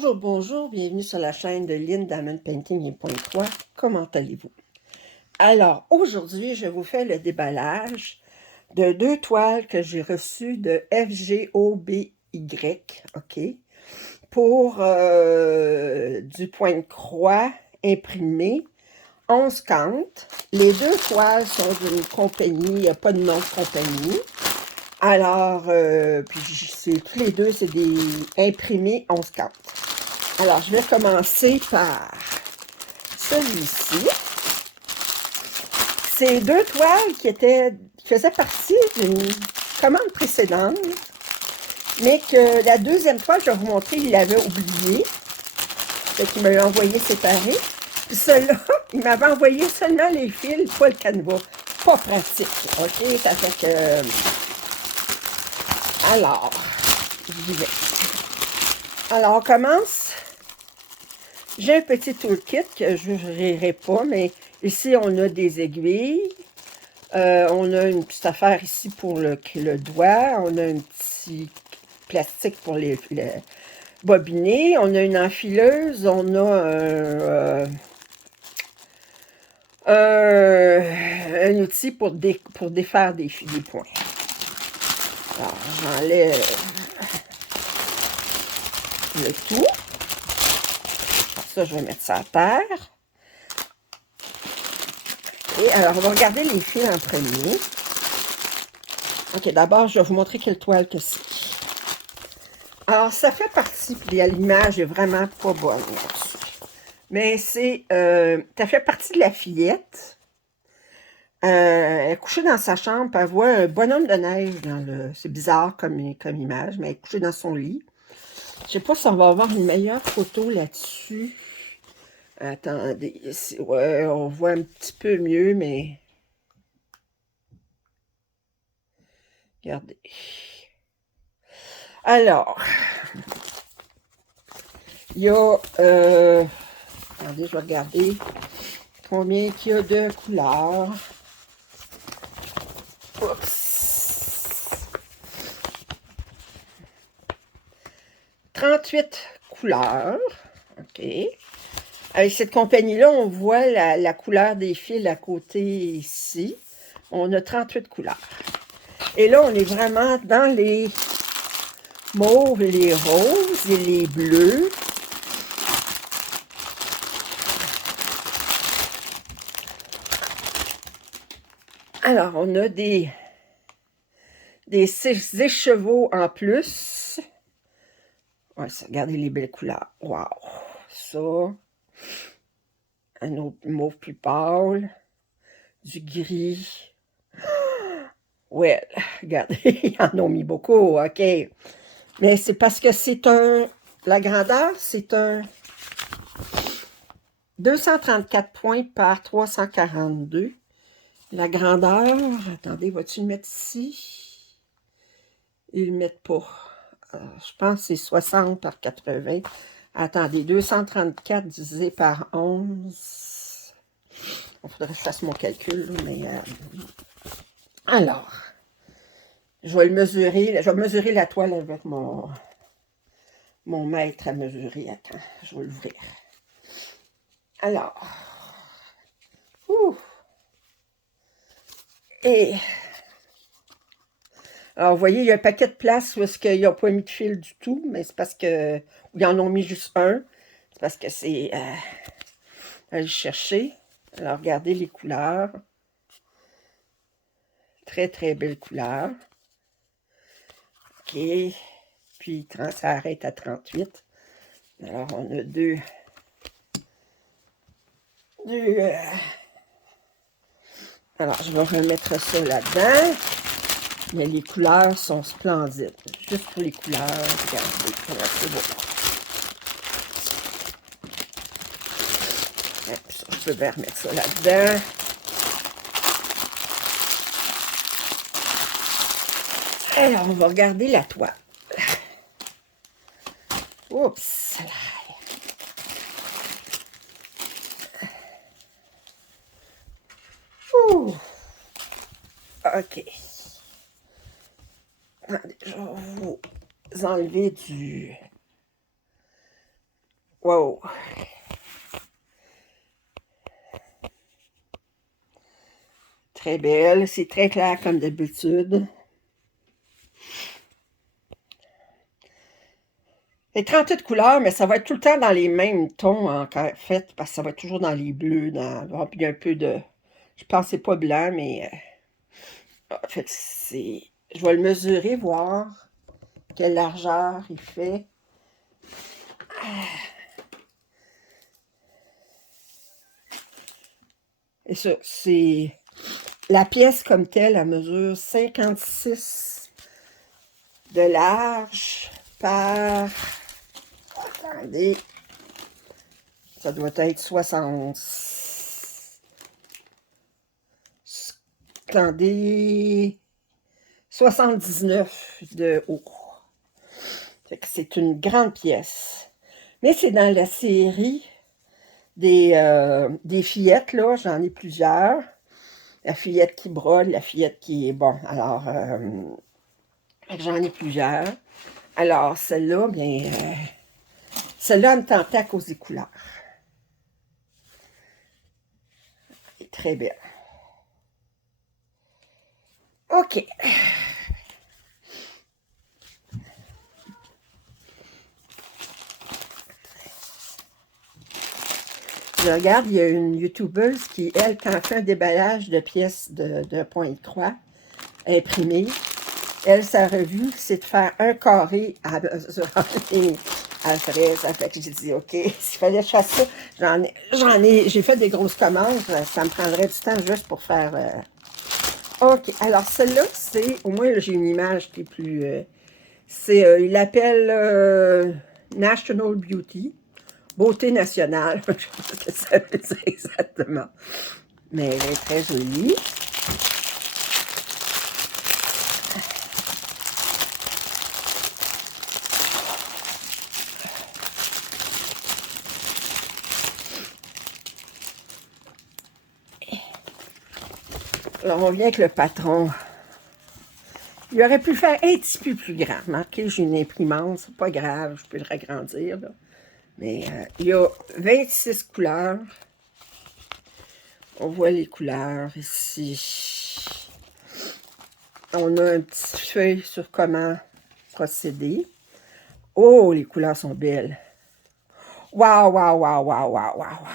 Bonjour, bonjour, bienvenue sur la chaîne de Lynn Diamond Painting et Point 3. Comment allez-vous? Alors, aujourd'hui, je vous fais le déballage de deux toiles que j'ai reçues de FGOBY, OK, pour du point de croix imprimé 11 cantes. Les deux toiles sont d'une compagnie, il n'y a pas de nom de compagnie. Alors, puis tous les deux, c'est des imprimés 11 cantes. Alors, je vais commencer par celui-ci. C'est deux toiles qui faisaient partie d'une commande précédente, mais que la deuxième toile, je vais vous montrer, il l'avait oublié. Fait qu'il me l'a envoyé séparé. Puis celui-là, il m'avait envoyé seulement les fils, pas le canevas. Pas pratique, OK? Ça fait que... Alors, j'y vais. Alors, on commence. J'ai un petit toolkit que je n'ouvrirai pas, mais ici, on a des aiguilles. On a une petite affaire ici pour le doigt. On a un petit plastique pour les bobiner. On a une enfileuse. On a un outil pour défaire des points. Alors, j'enlève le tout. Ça, je vais mettre ça à terre. Et alors, on va regarder les fils en premier. OK, d'abord, je vais vous montrer quelle toile que c'est. Alors, ça fait partie, puis l'image est vraiment pas bonne là-dessus. Mais c'est, ça fait partie de la fillette. Elle est couchée dans sa chambre, puis elle voit un bonhomme de neige dans le... C'est bizarre comme image, mais elle est couchée dans son lit. Je sais pas si on va avoir une meilleure photo là-dessus. Attendez, ouais, on voit un petit peu mieux, mais... Regardez. Alors, il y a... attendez, je vais regarder combien qu'il y a de couleurs. Oups. 38 couleurs. OK. Avec cette compagnie-là, on voit la couleur des fils à côté ici. On a 38 couleurs. Et là, on est vraiment dans les mauves et les roses et les bleus. Alors, on a des écheveaux en plus. Ouais, ça, regardez les belles couleurs. Wow! Ça. Un autre mauve plus pâle. Du gris. Ouais, regardez, ils en ont mis beaucoup, OK. Mais c'est parce que c'est un... La grandeur, c'est un 234 points par 342. La grandeur, attendez, vas-tu le mettre ici? Ils ne le mettent pas. Je pense que c'est 60 par 80. Attendez, 234 divisé par 11. Il faudrait que je fasse mon calcul, mais... alors, je vais le mesurer. Je vais mesurer la toile avec mon mètre à mesurer. Attends, je vais l'ouvrir. Alors, et... Alors, vous voyez, il y a un paquet de places où est-ce qu'ils n'ont pas mis de fil du tout, mais c'est parce que... Ils en ont mis juste un. C'est parce que c'est... à le chercher. Alors, regardez les couleurs. Très, très belle couleur. OK. Puis, ça arrête à 38. Alors, on a deux alors, je vais remettre ça là-dedans. Mais les couleurs sont splendides. Juste pour les couleurs, regardez, c'est beau. Je peux bien remettre ça là-dedans. Alors, on va regarder la toile. Oups! Ouh! OK. Attendez, je vais vous enlever du... Wow! Très belle. C'est très clair comme d'habitude. C'est 38 couleurs, mais ça va être tout le temps dans les mêmes tons, en fait, parce que ça va être toujours dans les bleus, puis il y a un peu de... Je pense que c'est pas blanc, mais... fait que c'est... Je vais le mesurer, voir quelle largeur il fait. Et ça, c'est... La pièce comme telle, elle mesure 56 de large par... Attendez. Ça doit être 60... Attendez... 79 de haut. C'est une grande pièce. Mais c'est dans la série des fillettes, là. J'en ai plusieurs. La fillette qui brode, la fillette qui est... Bon, alors... j'en ai plusieurs. Alors, celle-là, bien... celle-là, elle me tentait à cause des couleurs. Elle est très belle. OK. Je regarde, il y a une YouTubeuse qui, elle, quand fait un déballage de pièces de point de croix imprimées, elle, sa revue, c'est de faire un carré à fraise. Ça fait que j'ai dit, OK, s'il fallait que je fasse ça, j'ai fait des grosses commandes, ça me prendrait du temps juste pour faire... OK, alors celle-là, c'est, au moins j'ai une image qui est plus... il l'appelle National Beauty. Beauté nationale, je ne sais pas ce que ça veut dire exactement. Mais elle est très jolie. Alors, on vient avec le patron. Il aurait pu faire un petit peu plus grand. Remarquez, j'ai une imprimante, c'est pas grave, je peux le agrandir. Là. Mais il y a 26 couleurs. On voit les couleurs ici. On a un petit feuille sur comment procéder. Oh, les couleurs sont belles. Waouh, waouh, waouh, waouh, waouh, waouh.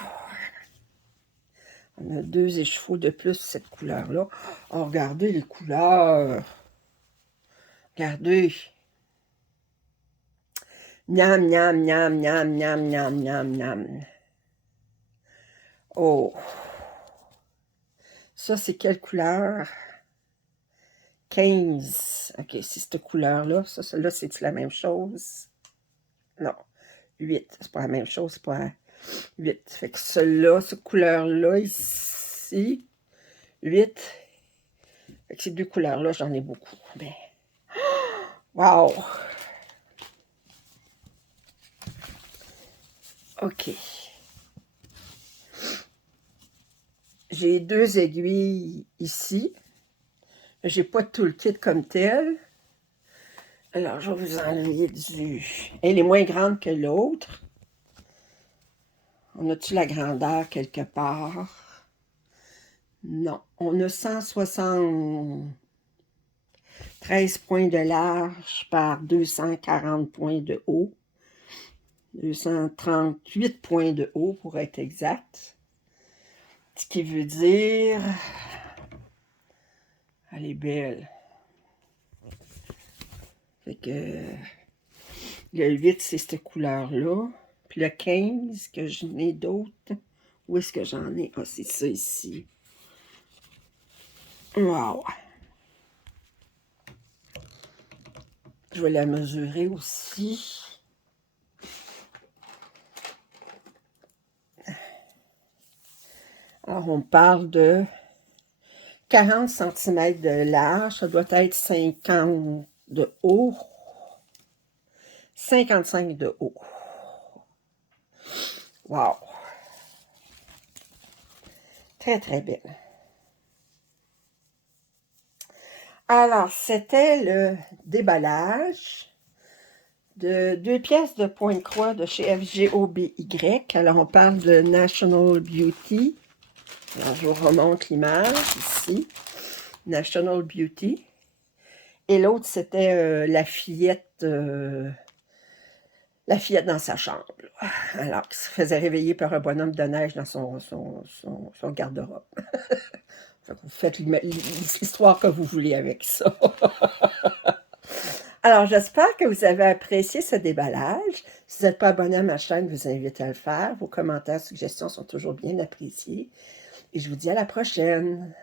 On a 2 échevaux de plus, cette couleur-là. Oh, regardez les couleurs. Regardez. Miam, miam, miam, miam, miam, miam, miam, miam. Oh. Ça, c'est quelle couleur? 15. OK, c'est cette couleur-là. Ça, celle-là, c'est la même chose? Non. 8. C'est pas la même chose, c'est pas 8. Fait que celle-là, cette couleur-là, ici, 8. Fait que ces 2 couleurs-là, j'en ai beaucoup. Ben, wow! OK. J'ai 2 aiguilles ici. J'ai pas tout le kit comme tel. Alors, je vais vous enlever du... Elle est moins grande que l'autre. On a-tu la grandeur quelque part? Non. On a 173 points de large par 240 points de haut. 238 points de haut pour être exact. Ce qui veut dire... Elle est belle. Fait que... Le 8, c'est cette couleur-là. Puis le 15, que j'en ai d'autres. Où est-ce que j'en ai? Ah, c'est ça ici. Wow! Je vais la mesurer aussi. Alors, on parle de 40 cm de large. Ça doit être 50 de haut. 55 de haut. Wow! Très, très belle. Alors, c'était le déballage de 2 pièces de Pointe-Croix de chez FGOBY. Alors, on parle de National Beauty. Alors, je vous remonte l'image ici. National Beauty. Et l'autre, c'était la fillette dans sa chambre. Alors, qui se faisait réveiller par un bonhomme de neige dans son garde-robe. Vous faites l'histoire que vous voulez avec ça. Alors, j'espère que vous avez apprécié ce déballage. Si vous n'êtes pas abonné à ma chaîne, je vous invite à le faire. Vos commentaires, suggestions sont toujours bien appréciés. Et je vous dis à la prochaine.